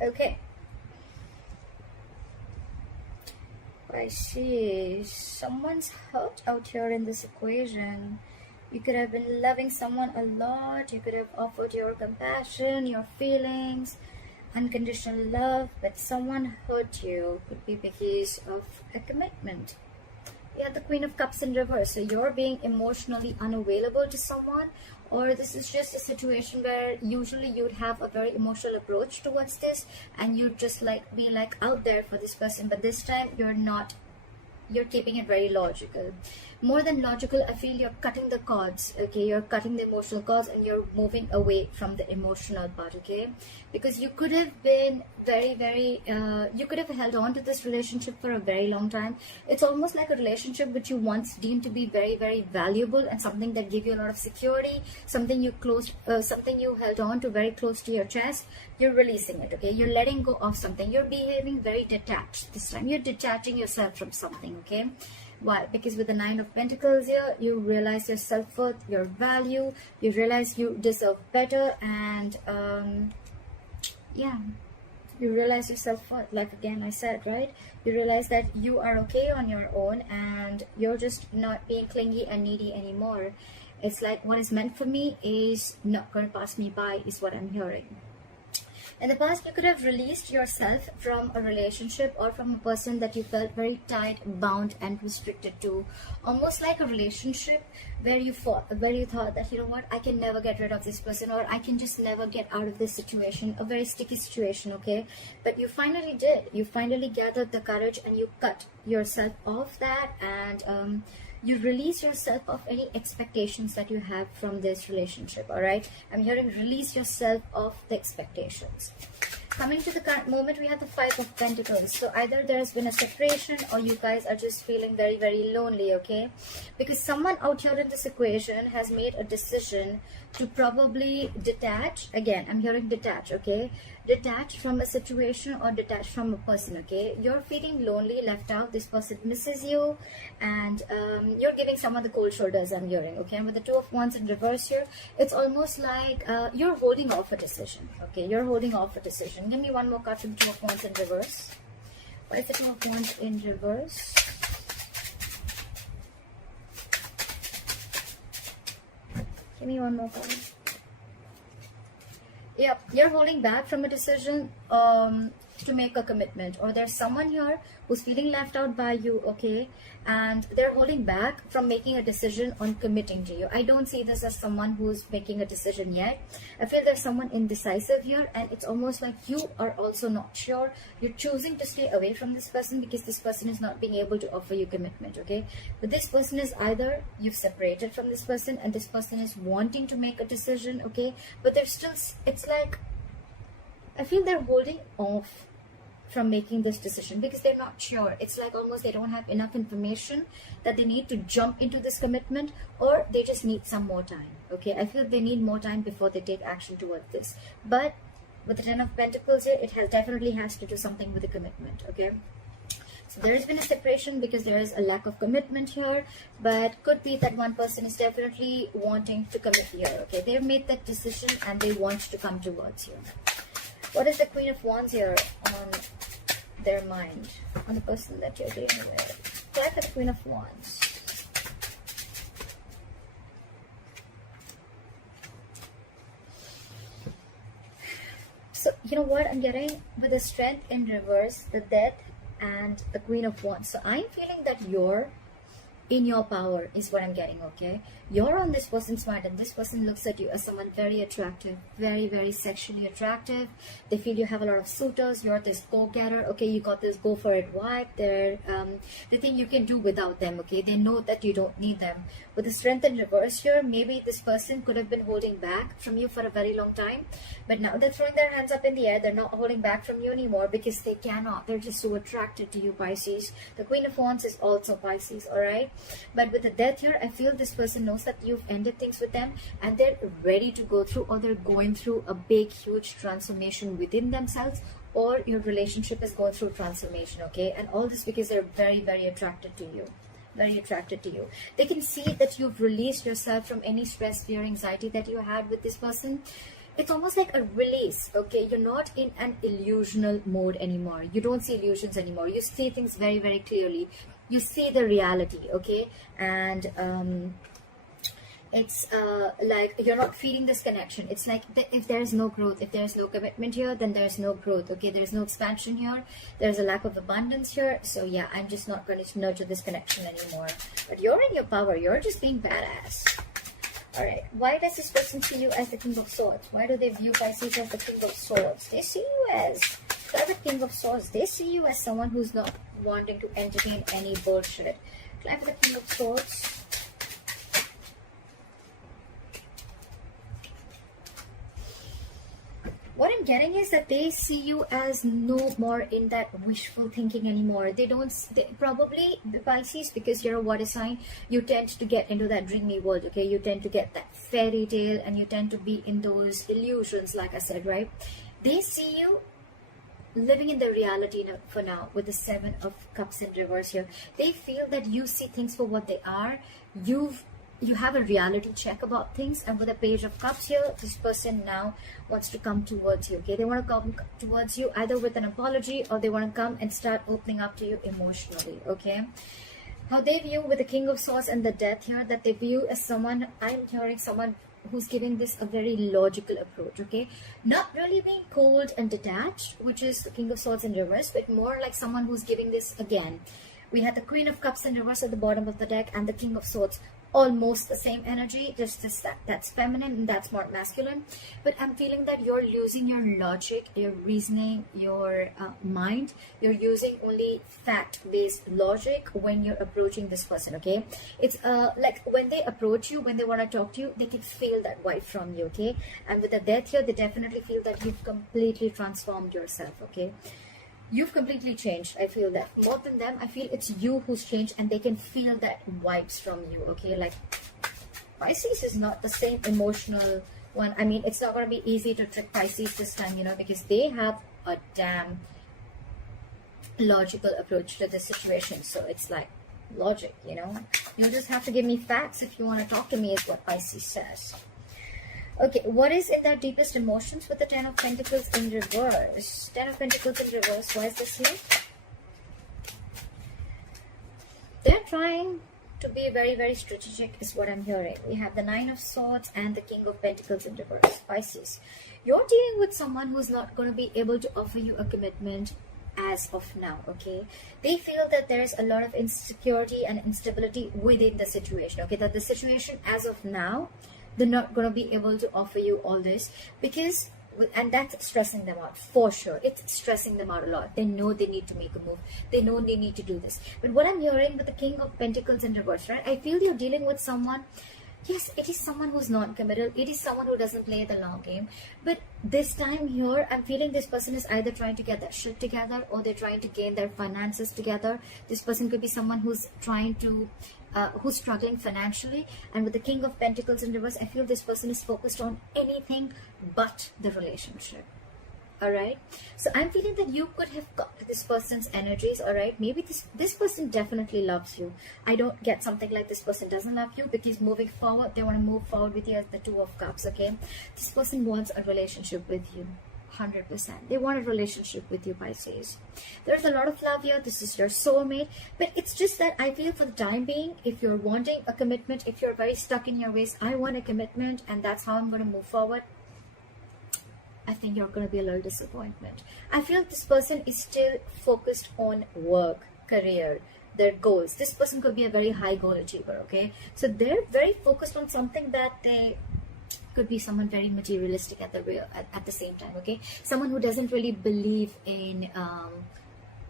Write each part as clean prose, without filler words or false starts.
Okay. Pisces, someone's hurt out here in this equation. You could have been loving someone a lot. You could have offered your compassion, your feelings, unconditional love, but someone hurt you. Could be because of a commitment. You have the Queen of Cups in reverse. So you're being emotionally unavailable to someone, or this is just a situation where usually you'd have a very emotional approach towards this and you'd just like be like out there for this person, but this time you're not. You're keeping it very logical. More than logical, I feel you're cutting the cords, okay? You're cutting the emotional cords and you're moving away from the emotional part, okay? Because you could have been you could have held on to this relationship for a very long time. It's almost like a relationship which you once deemed to be very, very valuable and something that gave you a lot of security, something you held on to very close to your chest. You're releasing it, okay? You're letting go of something. You're behaving very detached this time. You're detaching yourself from something, okay? Why? Because with the Nine of Pentacles here, you realize your self-worth, your value, you realize you deserve better, and yeah, you realize your self-worth. Like again I said, right? You realize that you are okay on your own and you're just not being clingy and needy anymore. It's like what is meant for me is not going to pass me by, is what I'm hearing. In the past, you could have released yourself from a relationship or from a person that you felt very tied, bound, and restricted to. Almost like a relationship where you thought that, you know what, I can never get rid of this person, or I can just never get out of this situation, a very sticky situation, okay? But you finally did. You finally gathered the courage and you cut yourself off that, and you release yourself of any expectations that you have from this relationship. All right, I'm hearing release yourself of the expectations. Coming to the current moment, we have the Five of Pentacles. So either there's been a separation or you guys are just feeling very, very lonely, okay? Because someone out here in this equation has made a decision to probably detach. Again, I'm hearing detach, okay? Detach from a situation or detach from a person, okay? You're feeling lonely, left out. This person misses you, and you're giving someone the cold shoulders, I'm hearing, okay? And with the Two of Wands in reverse here, it's almost like you're holding off a decision, okay? You're holding off a decision. Give me one more card from Two of Wands in reverse. Why is the Two of Wands in reverse? Give me one more card. Yep, you're holding back from a decision to make a commitment, or there's someone here who's feeling left out by you, okay? And they're holding back from making a decision on committing to you. I don't see this as someone who's making a decision yet. I feel there's someone indecisive here, and it's almost like you are also not sure. You're choosing to stay away from this person because this person is not being able to offer you commitment, okay? But this person is either you've separated from this person and this person is wanting to make a decision, okay? But they're still, it's like, I feel they're holding off from making this decision because they're not sure. It's like almost they don't have enough information that they need to jump into this commitment, or they just need some more time, okay? I feel they need more time before they take action towards this. But with the Ten of Pentacles here, it definitely has to do something with the commitment, okay? So there has been a separation because there is a lack of commitment here, but could be that one person is definitely wanting to commit here, okay? They've made that decision and they want to come towards you. What is the Queen of Wands here on their mind, on the person that you're dealing with? Clarify the Queen of Wands. So, you know what I'm getting? With the Strength in reverse, the Death, and the Queen of Wands. So I'm feeling that you're in your power is what I'm getting, okay? You're on this person's mind and this person looks at you as someone very attractive, very, very sexually attractive. They feel you have a lot of suitors. You're this go-getter, okay? You got this go for it vibe. They think you can do without them, okay? They know that you don't need them. With the Strength in reverse here, maybe this person could have been holding back from you for a very long time, but now they're throwing their hands up in the air. They're not holding back from you anymore because they cannot. They're just so attracted to you, Pisces. The Queen of Wands is also Pisces, all right? But with the Death here, I feel this person knows that you've ended things with them and they're ready to go through, or they're going through a big, huge transformation within themselves, or your relationship is going through transformation, okay? And all this because they're very, very attracted to you. Very attracted to you. They can see that you've released yourself from any stress, fear, anxiety that you had with this person. it's almost like a release. Okay, you're not in an illusional mode anymore. You don't see illusions anymore. You see things very, very clearly. You see the reality. Okay, and it's like you're not feeling this connection. It's like if there's no growth, if there's no commitment here, then there's no growth. Okay, there's no expansion here, there's a lack of abundance here. So yeah, I'm just not going to nurture this connection anymore. But you're in your power. You're just being badass. All right, why does this person see you as the King of Swords? Why do they view Pisces as the King of Swords? They see you as the King of Swords. They see you as someone who's not wanting to entertain any bullshit. Climb the King of Swords. What I'm getting is that they see you as no more in that wishful thinking anymore. They probably, the Pisces, because you're a water sign, you tend to get into that dreamy world, okay? You tend to get that fairy tale and you tend to be in those illusions, like I said, right? They see you living in the reality for now with the 7 of Cups in reverse here. They feel that you see things for what they are. You have a reality check about things, and with a Page of Cups here, this person now wants to come towards you. Okay, they want to come towards you either with an apology, or they want to come and start opening up to you emotionally. Okay, how they view with the King of Swords and the Death here, that they view as someone, I'm hearing someone who's giving this a very logical approach. Okay, not really being cold and detached, which is the King of Swords in reverse, but more like someone who's giving this again. We had the Queen of Cups in reverse at the bottom of the deck, and the King of Swords, almost the same energy, just that's feminine and that's more masculine. But I'm feeling that you're losing your logic, your reasoning, your mind. You're using only fact-based logic when you're approaching this person. Okay, it's like when they approach you, when they want to talk to you, they can feel that vibe from you. Okay, and with the Death here, they definitely feel that you've completely transformed yourself. Okay, you've completely changed. I feel that more than them, I feel it's you who's changed, and they can feel that vibes from you. Okay, like Pisces is not the same emotional one. I mean, it's not going to be easy to trick Pisces this time, you know, because they have a damn logical approach to the situation. So it's like logic, you know, you just have to give me facts if you want to talk to me, is what Pisces says. Okay, what is in their deepest emotions with the 10 of Pentacles in reverse? 10 of Pentacles in reverse, why is this here? They're trying to be very, very strategic, is what I'm hearing. We have the 9 of Swords and the King of Pentacles in reverse. Pisces, you're dealing with someone who's not going to be able to offer you a commitment as of now. Okay, they feel that there's a lot of insecurity and instability within the situation. Okay, that the situation as of now, they're not going to be able to offer you all this, because, and that's stressing them out for sure. It's stressing them out a lot. They know they need to make a move. They know they need to do this. But what I'm hearing with the King of Pentacles in reverse, right? I feel you're dealing with someone. Yes, it is someone who's non-committal. It is someone who doesn't play the long game. But this time here, I'm feeling this person is either trying to get that shit together, or they're trying to gain their finances together. This person could be someone who's trying to who's struggling financially. And with the King of Pentacles in reverse, I feel this person is focused on anything but the relationship. All right, so I'm feeling that you could have got this person's energies. All right, maybe this person definitely loves you. I don't get something like this person doesn't love you, because moving forward, they want to move forward with you as the 2 of Cups. Okay, this person wants a relationship with you. 100%. They want a relationship with you, Pisces. There's a lot of love here. This is your soulmate. But it's just that I feel for the time being, if you're wanting a commitment, if you're very stuck in your ways, I want a commitment and that's how I'm going to move forward, I think you're going to be a little disappointment. I feel this person is still focused on work, career, their goals. This person could be a very high goal achiever, okay? So they're very focused on something that they could be someone very materialistic at the same time, okay? Someone who doesn't really believe in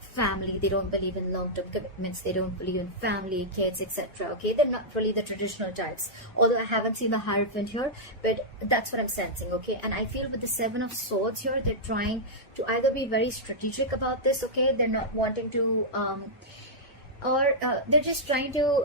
family. They don't believe in long-term commitments. They don't believe in family, kids, etc. Okay, they're not really the traditional types. Although I haven't seen the Hierophant here, but that's what I'm sensing. Okay, and I feel with the 7 of Swords here, they're trying to either be very strategic about this. Okay, they're not wanting to, or they're just trying to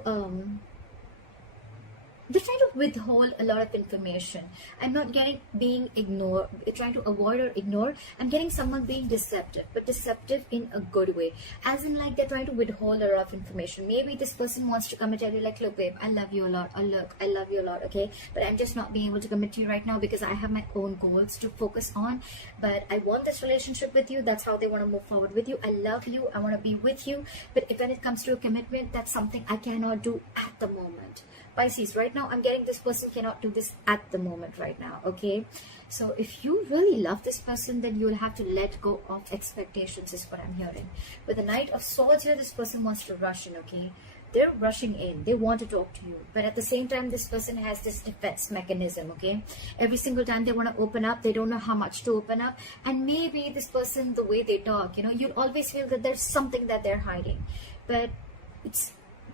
they're trying to withhold a lot of information. I'm not getting being ignored, trying to avoid or ignore. I'm getting someone being deceptive, but deceptive in a good way, as in like they're trying to withhold a lot of information. Maybe this person wants to come and tell you like, look babe, I love you a lot, or look, I love you a lot, okay, but I'm just not being able to commit to you right now because I have my own goals to focus on, but I want this relationship with you. That's how they want to move forward with you. I love you, I want to be with you, but if when it comes to a commitment, that's something I cannot do at the moment. Pisces, right now I'm getting this person cannot do this at the moment right now, okay? So if you really love this person, then you will have to let go of expectations, is what I'm hearing. With the Knight of Swords here, this person wants to rush in, okay? They're rushing in, they want to talk to you, but at the same time this person has this defense mechanism, okay? Every single time they want to open up, they don't know how much to open up, and maybe this person, the way they talk, you know, you'd always feel that there's something that they're hiding, but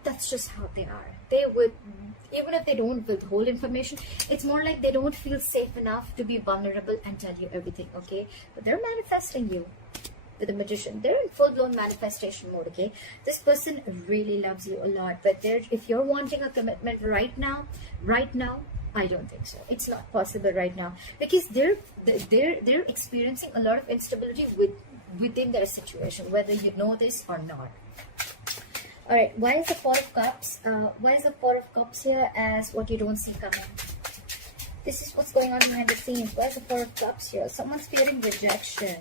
that's just how they are. They would, even if they don't withhold information, it's more like they don't feel safe enough to be vulnerable and tell you everything, okay? But they're manifesting you. With the Magician, they're in full-blown manifestation mode, okay? This person really loves you a lot, but if you're wanting a commitment right now, I don't think so. It's not possible right now, because they're experiencing a lot of instability within their situation, whether you know this or not. All right, why is the Four of Cups? Why is the Four of Cups here as what you don't see coming? This is what's going on behind the scenes. Why is the Four of Cups here? Someone's fearing rejection.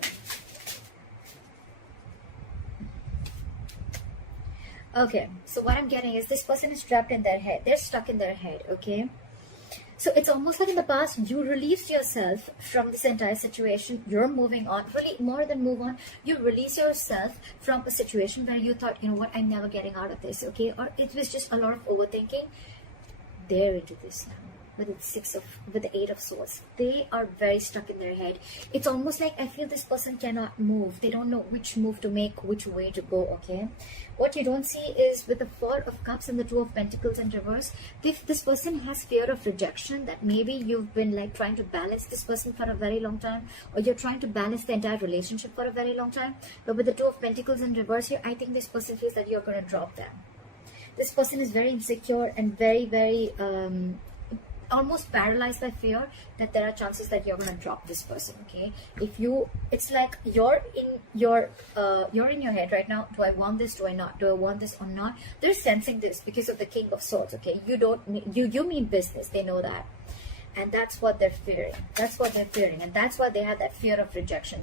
Okay, so what I'm getting is this person is trapped in their head. They're stuck in their head, okay? So it's almost like in the past, you released yourself from this entire situation. You're moving on. Really, more than move on, you release yourself from a situation where you thought, you know what, I'm never getting out of this, okay? Or it was just a lot of overthinking. They're into this now. With the Eight of Swords, they are very stuck in their head. It's almost like I feel this person cannot move. They don't know which move to make, which way to go, okay? What you don't see is with the Four of Cups and the Two of Pentacles in reverse, if this person has fear of rejection, that maybe you've been like trying to balance this person for a very long time, or you're trying to balance the entire relationship for a very long time. But with the Two of Pentacles in reverse here, I think this person feels that you're going to drop them. This person is very insecure and very almost paralyzed by fear that there are chances that you're going to drop this person, okay? It's like you're in your head right now. Do I want this? Do I not? Do I want this or not? They're sensing this because of the King of Swords, okay? You mean business. They know that. And that's what they're fearing. That's what they're fearing. And that's why they have that fear of rejection.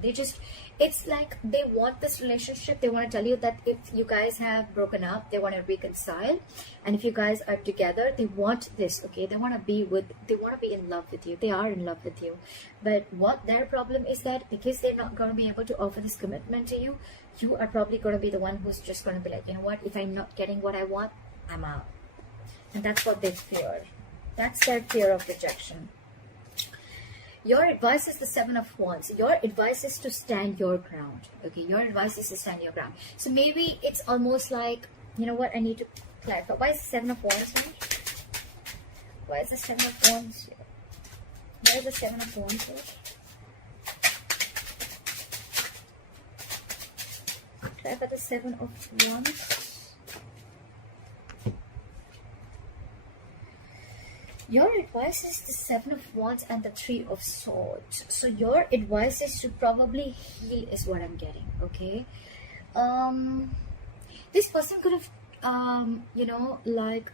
It's like they want this relationship. They want to tell you that if you guys have broken up, they want to reconcile. And if you guys are together, they want this, okay? They want to be in love with you. They are in love with you. But what their problem is that because they're not going to be able to offer this commitment to you, you are probably going to be the one who's just going to be like, you know what? If I'm not getting what I want, I'm out. And that's what they fear. That's their fear of rejection. Your advice is the Seven of Wands. Your advice is to stand your ground. Okay, your advice is to stand your ground. So maybe it's almost like, you know what, I need to clarify. Why is the Seven of Wands here? Why is the Seven of Wands here? Why is the Seven of Wands here? Clarify the Seven of Wands. Your advice is the Seven of Wands and the Three of Swords. So your advice is to probably heal is what I'm getting, okay? This person could have, you know, like,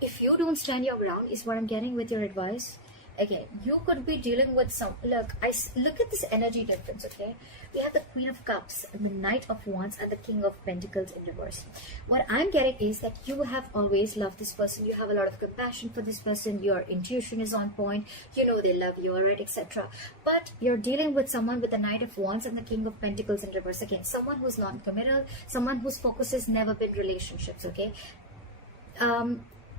if you don't stand your ground is what I'm getting with your advice. Again, you could be dealing with some, look at this energy difference, okay? We have the Queen of Cups, the Knight of Wands, and the King of Pentacles in reverse. What I'm getting is that you have always loved this person. You have a lot of compassion for this person. Your intuition is on point. You know they love you, alright, etc. But you're dealing with someone with the Knight of Wands and the King of Pentacles in reverse. Again, someone who's non-committal, someone whose focus has never been relationships, okay?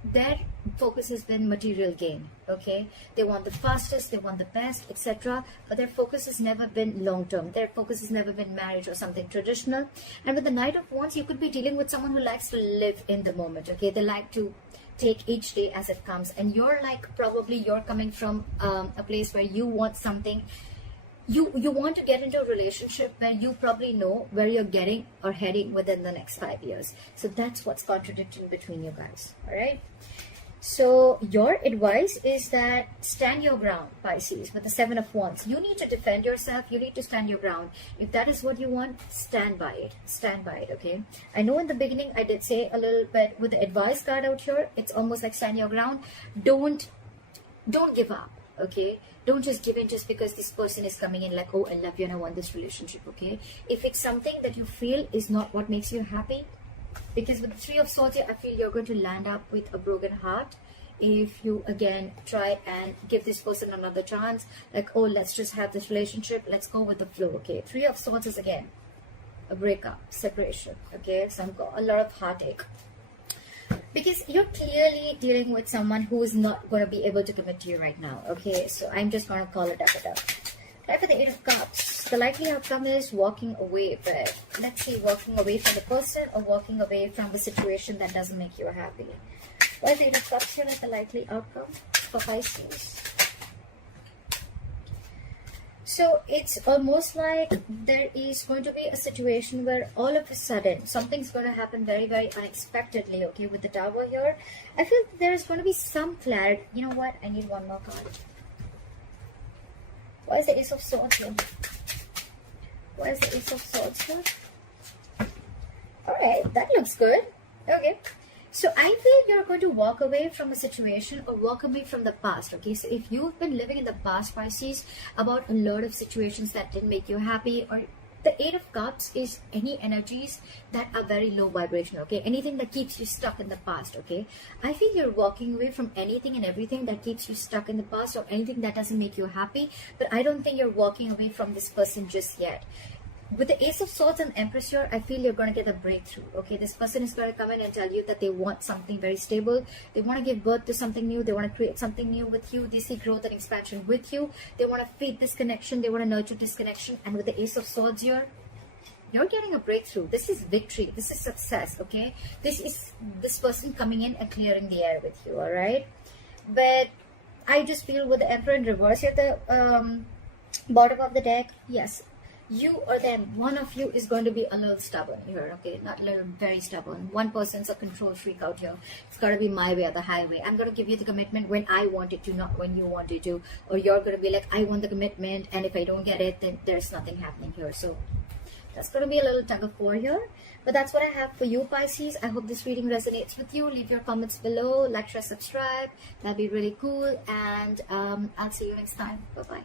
Their focus has been material gain, okay? They want the fastest, they want the best, etc. But their focus has never been long-term. Their focus has never been marriage or something traditional. And with the Knight of Wands, you could be dealing with someone who likes to live in the moment, okay? They like to take each day as it comes. And you're like, probably you're coming from a place where you want something. You want to get into a relationship where you probably know where you're getting or heading within the next 5 years. So that's what's contradicting between you guys, all right? So your advice is that stand your ground, Pisces, with the Seven of Wands. You need to defend yourself. You need to stand your ground. If that is what you want, stand by it. Stand by it, okay? I know in the beginning I did say a little bit with the advice card out here. It's almost like stand your ground. Don't give up, okay? Don't just give in just because this person is coming in like, oh, I love you and I want this relationship, okay? If it's something that you feel is not what makes you happy, because with the Three of Swords here, I feel you're going to land up with a broken heart if you again try and give this person another chance, like, oh, let's just have this relationship, let's go with the flow, okay? Three of Swords is again a breakup, separation, okay? A lot of heartache, because you're clearly dealing with someone who is not going to be able to commit to you right now, okay? So I'm just going to call it up. Right, for the Eight of Cups, the likely outcome is walking away, but let's see, walking away from the person or walking away from the situation that doesn't make you happy. Why the Eight of Cups here is the likely outcome for Pisces? So it's almost like there is going to be a situation where all of a sudden something's going to happen very, very unexpectedly, okay? With the Tower here, I feel there's going to be some clarity. You know what? I need one more card. Why is the Ace of Swords here? Why is the Ace of Swords here? Alright, that looks good. Okay. So I feel you're going to walk away from a situation or walk away from the past, okay? So if you've been living in the past, Pisces, about a lot of situations that didn't make you happy, or the Eight of Cups is any energies that are very low vibration, okay? Anything that keeps you stuck in the past, okay? I feel you're walking away from anything and everything that keeps you stuck in the past or anything that doesn't make you happy, but I don't think you're walking away from this person just yet. With the Ace of Swords and Empress here, I feel you're going to get a breakthrough, okay? This person is going to come in and tell you that they want something very stable. They want to give birth to something new. They want to create something new with you. They see growth and expansion with you. They want to feed this connection. They want to nurture this connection. And with the Ace of Swords here, you're getting a breakthrough. This is victory. This is success, okay? This is this person coming in and clearing the air with you, all right? But I just feel with the Emperor in reverse here at the bottom of the deck, yes, you or them, one of you is going to be a little stubborn here, okay? Not a little, very stubborn. One person's a control freak out here. It's got to be my way or the highway. I'm going to give you the commitment when I want it to, not when you want it to. Or you're going to be like, I want the commitment, and if I don't get it, then there's nothing happening here. So that's going to be a little tug of war here. But that's what I have for you, Pisces. I hope this reading resonates with you. Leave your comments below. Like, share, subscribe. That'd be really cool. And I'll see you next time. Bye-bye.